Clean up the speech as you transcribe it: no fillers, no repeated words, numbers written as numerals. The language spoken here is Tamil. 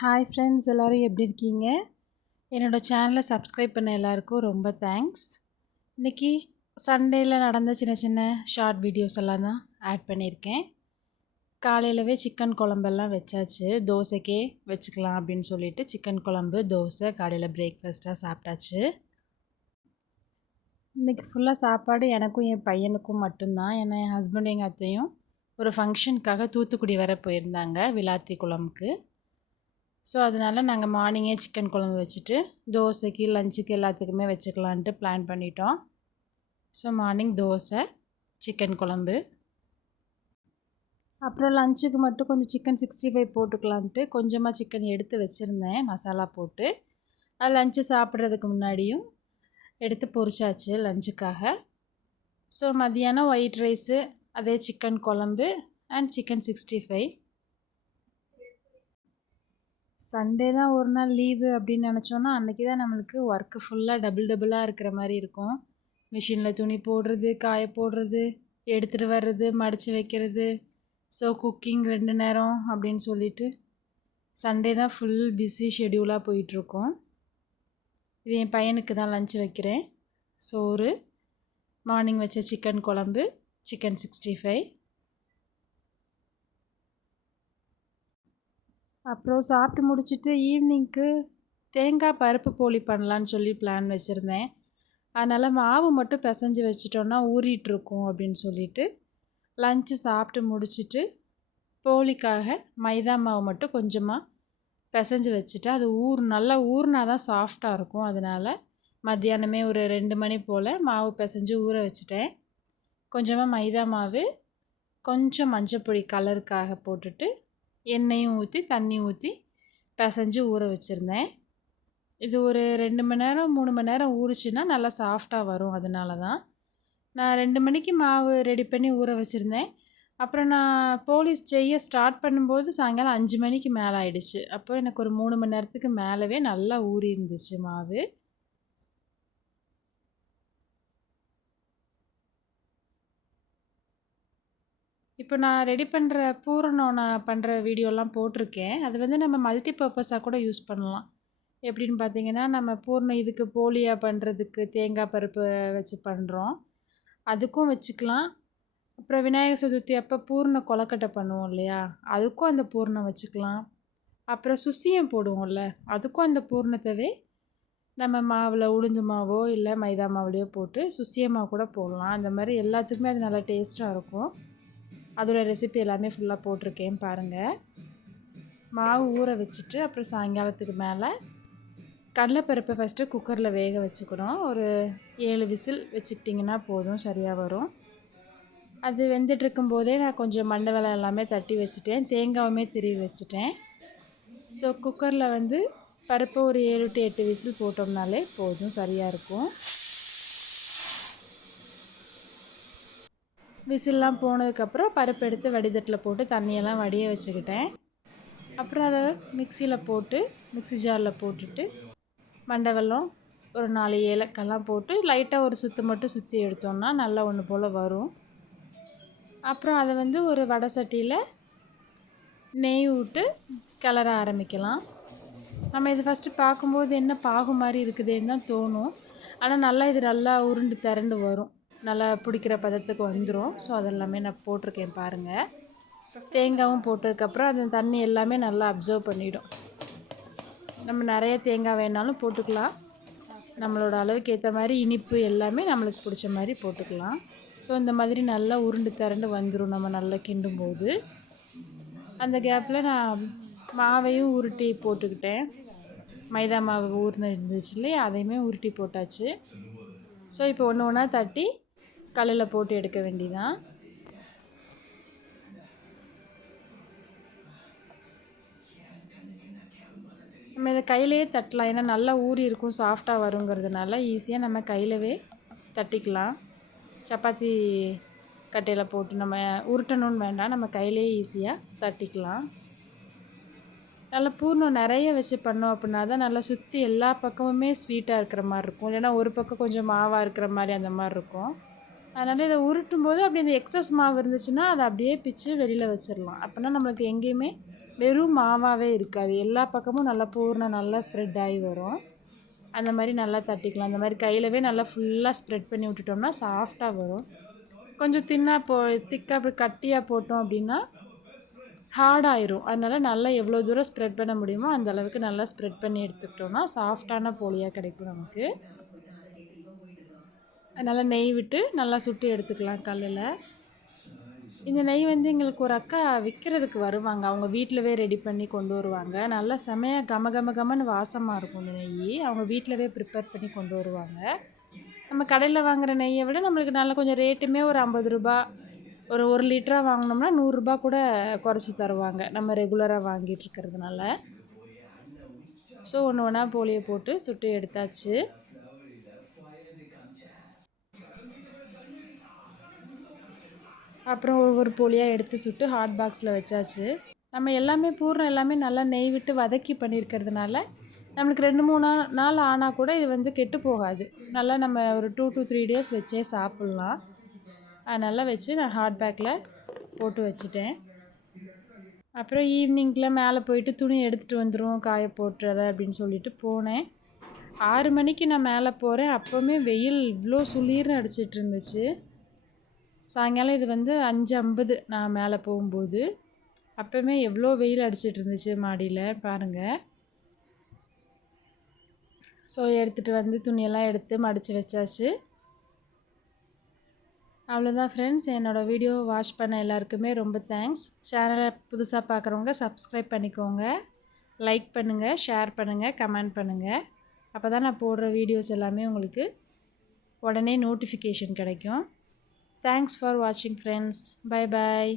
ஹாய் ஃப்ரெண்ட்ஸ், எல்லோரும் எப்படி இருக்கீங்க? என்னோடய சேனலை சப்ஸ்கிரைப் பண்ண எல்லாருக்கும் ரொம்ப தேங்க்ஸ். இன்றைக்கி சண்டேயில் நடந்த சின்ன சின்ன ஷார்ட் வீடியோஸ் எல்லாம் தான் ஆட் பண்ணியிருக்கேன். காலையிலவே சிக்கன் குழம்பெல்லாம் வச்சாச்சு. தோசைக்கே வச்சுக்கலாம் அப்படின்னு சொல்லிட்டு சிக்கன் குழம்பு தோசை காலையில் பிரேக்ஃபாஸ்ட்டாக சாப்பிட்டாச்சு. இன்றைக்கி ஃபுல்லாக சாப்பாடு எனக்கும் என் பையனுக்கும் மட்டும்தான். ஏன்னா என் ஹஸ்பண்ட் எங்கள் அத்தையும் ஒரு ஃபங்க்ஷனுக்காக தூத்துக்குடி வர போயிருந்தாங்க, விளாத்தி குளம்க்கு. ஸோ அதனால் நாங்கள் மார்னிங்கே சிக்கன் குழம்பு வச்சுட்டு தோசைக்கு லஞ்சுக்கு எல்லாத்துக்குமே வச்சுக்கலான்ட்டு பிளான் பண்ணிட்டோம். ஸோ மார்னிங் தோசை சிக்கன் குழம்பு, அப்புறம் லஞ்சுக்கு மட்டும் கொஞ்சம் சிக்கன் 65 போட்டுக்கலான்ட்டு கொஞ்சமாக சிக்கன் எடுத்து வச்சுருந்தேன் மசாலா போட்டு. அது லஞ்சு சாப்பிட்றதுக்கு முன்னாடியும் எடுத்து பொரிச்சாச்சு லஞ்சுக்காக. ஸோ மதியானம் ஒயிட் ரைஸு, அதே சிக்கன் குழம்பு அண்ட் சிக்கன் 65. சண்டே தான் ஒரு நாள் லீவு அப்படின்னு நினச்சோன்னா அன்றைக்கி தான் நம்மளுக்கு ஒர்க்கு ஃபுல்லாக டபுளாக இருக்கிற மாதிரி இருக்கும். மிஷினில் துணி போடுறது, காய போடுறது, எடுத்துகிட்டு வர்றது, மடித்து வைக்கிறது, ஸோ குக்கிங் 2 நேரம் அப்படின்னு சொல்லிட்டு சண்டே தான் ஃபுல் பிஸி ஷெடியூலாக போயிட்டுருக்கோம். இது என் பையனுக்கு தான் லஞ்ச் வைக்கிறேன். சோறு, மார்னிங் வச்ச சிக்கன் குழம்பு, சிக்கன் 65. அப்புறம் சாப்பிட்டு முடிச்சுட்டு ஈவினிங்க்கு தேங்காய் பருப்பு போளி பண்ணலான்னு சொல்லி பிளான் வச்சுருந்தேன். அதனால் மாவு மட்டும் பிசைஞ்சு வச்சிட்டோன்னா ஊறிட்டுருக்கும் அப்படின்னு சொல்லிட்டு லஞ்சு சாப்பிட்டு முடிச்சுட்டு போளிக்காக மைதா மாவு மட்டும் கொஞ்சமாக பிசைஞ்சு வச்சுட்டு அது நல்லா ஊறினா தான் சாஃப்டாக இருக்கும். அதனால் மத்தியானமே ஒரு 2 மணி போல் மாவு பிசைஞ்சு ஊற வச்சுட்டேன். கொஞ்சமாக மைதா மாவு, கொஞ்சம் மஞ்சப்பொடி கலருக்காக போட்டுட்டு எண்ணெயும் ஊற்றி தண்ணி ஊற்றி பிசைஞ்சு ஊற வச்சுருந்தேன். இது ஒரு 2 மணி நேரம் 3 மணி நேரம் ஊறிச்சுன்னா நல்லா சாஃப்டாக வரும். அதனால தான் நான் 2 மணிக்கு மாவு ரெடி பண்ணி ஊற வச்சுருந்தேன். அப்புறம் நான் போலீஸ் செய்ய ஸ்டார்ட் பண்ணும்போது சாயங்காலம் 5 மணிக்கு மேலே ஆயிடுச்சு. அப்போ எனக்கு ஒரு 3 மணி நேரத்துக்கு மேலவே நல்லா ஊறி இருந்துச்சு மாவு. இப்போ நான் ரெடி பண்ணுற பூரணம் நான் பண்ணுற வீடியோலாம் போட்டிருக்கேன். அது வந்து நம்ம மல்டி பர்பஸாக கூட யூஸ் பண்ணலாம். எப்படின்னு பார்த்தீங்கன்னா, நம்ம பூரணம் இதுக்கு போலியாக பண்ணுறதுக்கு தேங்காய் பருப்பு வச்சு பண்ணுறோம், அதுக்கும் வச்சுக்கலாம். அப்புறம் விநாயகர் சதுர்த்தி அப்போ பூரண கொலக்கட்டை பண்ணுவோம் இல்லையா, அதுக்கும் அந்த பூரணம் வச்சுக்கலாம். அப்புறம் சுசியம் போடுவோம்ல, அதுக்கும் அந்த பூரணத்தவே நம்ம மாவில் உளுந்து மாவோ இல்லை மைதா மாவுலையோ போட்டு சுசியமாக கூட போடலாம். அந்த மாதிரி எல்லாத்துக்குமே அது நல்லா டேஸ்ட்டாக இருக்கும். அதோட ரெசிபி எல்லாமே ஃபுல்லாக போட்டிருக்கேன் பாருங்கள். மாவு ஊற வச்சுட்டு அப்புறம் சாயங்காலத்துக்கு மேலே கடலைப்பருப்பை ஃபஸ்ட்டு குக்கரில் வேக வச்சுக்கணும். ஒரு 7 விசில் வச்சுக்கிட்டிங்கன்னா போதும், சரியாக வரும். அது வெந்துட்டுருக்கும் போதே நான் கொஞ்சம் மண்டை வெலை எல்லாமே தட்டி வச்சுட்டேன், தேங்காயுமே திருவி வச்சுட்டேன். ஸோ குக்கரில் வந்து பருப்பு ஒரு 7 to 8 விசில் போட்டோம்னாலே போதும், சரியாக இருக்கும். விசில்லாம் போனதுக்கப்புறம் பருப்பு எடுத்து வடிதட்டில் போட்டு தண்ணியெல்லாம் வடிய வச்சுக்கிட்டேன். அப்புறம் அதை மிக்சியில் போட்டு மிக்சி ஜாரில் போட்டுட்டு மண்டை வெல்லம் ஒரு 4 ஏலக்காய்லாம் போட்டு லைட்டாக ஒரு சுற்று மட்டும் சுற்றி எடுத்தோம்னா நல்லா ஒன்று போல் வரும். அப்புறம் அதை வந்து ஒரு வடை சட்டியில் நெய் விட்டு கிளற ஆரம்பிக்கலாம். நம்ம இது ஃபஸ்ட்டு பார்க்கும்போது என்ன பாகு மாதிரி இருக்குதுன்னு தான் தோணும். ஆனால் நல்லா உருண்டு திரண்டு வரும், நல்லா பிடிக்கிற பதத்துக்கு வந்துடும். ஸோ அதெல்லாமே நான் போட்டிருக்கேன் பாருங்கள். தேங்காயும் போட்டதுக்கப்புறம் அந்த தண்ணி எல்லாமே நல்லா அப்சர்வ் பண்ணிவிடும். நம்ம நிறைய தேங்காய் வேணாலும் போட்டுக்கலாம், நம்மளோட அளவுக்கு ஏற்ற மாதிரி இனிப்பு எல்லாமே நம்மளுக்கு பிடிச்ச மாதிரி போட்டுக்கலாம். ஸோ இந்த மாதிரி நல்லா உருண்டு திரண்டு வந்துடும் நம்ம நல்லா கிண்டும் போது. அந்த கேப்பில் நான் மாவையும் உருட்டி போட்டுக்கிட்டேன். மைதா மாவு ஊறின இருந்துச்சு இல்லையா, அதையுமே உருட்டி போட்டாச்சு. ஸோ இப்போ ஒன்று ஒன்றா தட்டி கல்லில் போட்டு எடுக்க வேண்டியதான். நம்ம இதை கையிலேயே தட்டலாம், ஏன்னா நல்லா ஊறி இருக்கும், சாஃப்டாக வருங்கிறதுனால ஈஸியாக நம்ம கையிலவே தட்டிக்கலாம். சப்பாத்தி கட்டையில் போட்டு நம்ம உருட்டணும்னு வேண்டாம், நம்ம கையிலேயே ஈஸியாக தட்டிக்கலாம். நல்லா பூர்ணம் நிறைய வச்சு பண்ணோம் அப்படின்னா தான் நல்லா சுற்றி எல்லா பக்கமுமே ஸ்வீட்டாக இருக்கிற மாதிரி இருக்கும். இல்லைன்னா ஒரு பக்கம் கொஞ்சம் மாவாக இருக்கிற மாதிரி அந்த மாதிரி இருக்கும். அதனால் இதை உருட்டும் போது அப்படி இந்த எக்ஸஸ் மாவு இருந்துச்சுன்னா அதை அப்படியே பிச்சு வெளியில் வச்சிடலாம். அப்படின்னா நம்மளுக்கு எங்கேயுமே வெறும் மாவாகவே இருக்காது, எல்லா பக்கமும் நல்லா பூர்ணம் நல்லா ஸ்ப்ரெட் ஆகி வரும். அந்த மாதிரி நல்லா தட்டிக்கலாம். அந்த மாதிரி கையிலவே நல்லா ஃபுல்லாக ஸ்ப்ரெட் பண்ணி விட்டுட்டோம்னா சாஃப்டாக வரும். கொஞ்சம் திக்காக அப்படி கட்டியாக போட்டோம் அப்படின்னா ஹார்டாயிரும். அதனால் நல்லா எவ்வளோ தூரம் ஸ்ப்ரெட் பண்ண முடியுமோ அந்த அளவுக்கு நல்லா ஸ்ப்ரெட் பண்ணி எடுத்துக்கிட்டோம்னா சாஃப்டான போலியாக கிடைக்கும் நமக்கு. அதனால் நெய் விட்டு நல்லா சுட்டு எடுத்துக்கலாம் கல்லில். இந்த நெய் வந்து எங்களுக்கு ஒரு அக்கா விற்கிறதுக்கு வருவாங்க, அவங்க வீட்டிலவே ரெடி பண்ணி கொண்டு வருவாங்க. நல்லா செமையாக கமன்னு வாசமாக இருக்கும் இந்த நெய். அவங்க வீட்டிலவே ப்ரிப்பேர் பண்ணி கொண்டு வருவாங்க. நம்ம கடையில் வாங்குகிற நெய்யை விட நம்மளுக்கு நல்லா கொஞ்சம் ரேட்டுமே ஒரு 50 ரூபா, ஒரு 1 லிட்டராக வாங்கினோம்னா 100 ரூபா கூட குறைச்சி தருவாங்க நம்ம ரெகுலராக வாங்கிட்டு இருக்கிறதுனால. ஸோ ஒன்று ஒன்றா போலியை போட்டு சுட்டு எடுத்தாச்சு. அப்புறம் ஒவ்வொரு போலியாக எடுத்து சுட்டு ஹாட் பாக்ஸில் வச்சாச்சு. நம்ம எல்லாமே பூர்ணம் எல்லாமே நல்லா நெய் விட்டு வதக்கி பண்ணியிருக்கிறதுனால நம்மளுக்கு 2-3 நாள் ஆனால் கூட இது வந்து கெட்டு போகாது. நல்லா நம்ம ஒரு 2 to 3 days வச்சே சாப்பிட்லாம். அதனால் வச்சு நான் ஹாட் பேக்கில் போட்டு வச்சுட்டேன். அப்புறம் ஈவினிங்கில் மேலே போயிட்டு துணி எடுத்துகிட்டு வந்துடும் காய போட்டுறத அப்படின்னு சொல்லிட்டு போனேன். 6 மணிக்கு நான் மேலே போகிறேன். அப்போவுமே வெயில் இவ்வளோ சுளீர்னு அடிச்சிட்டு இருந்துச்சு. சாயங்காலம் இது வந்து 5:50 நான் மேலே போகும்போது. அப்போவுமே எவ்வளோ வெயில் அடிச்சிட்டு இருந்துச்சு மாடியில் பாருங்கள். ஸோ எடுத்துகிட்டு வந்து துணியெல்லாம் எடுத்து மடித்து வச்சாச்சு. அவ்வளோதான் ஃப்ரெண்ட்ஸ், என்னோடய வீடியோ வாட்ச் பண்ண எல்லாருக்குமே ரொம்ப தேங்க்ஸ். சேனலை புதுசாக பார்க்குறவங்க சப்ஸ்கிரைப் பண்ணிக்கோங்க, லைக் பண்ணுங்கள், ஷேர் பண்ணுங்கள், கமெண்ட் பண்ணுங்கள். அப்போ தான் நான் போடுற வீடியோஸ் எல்லாமே உங்களுக்கு உடனே நோட்டிஃபிகேஷன் கிடைக்கும். தேங்க்ஸ் ஃபார் வாட்சிங் ஃப்ரெண்ட்ஸ். Bye bye.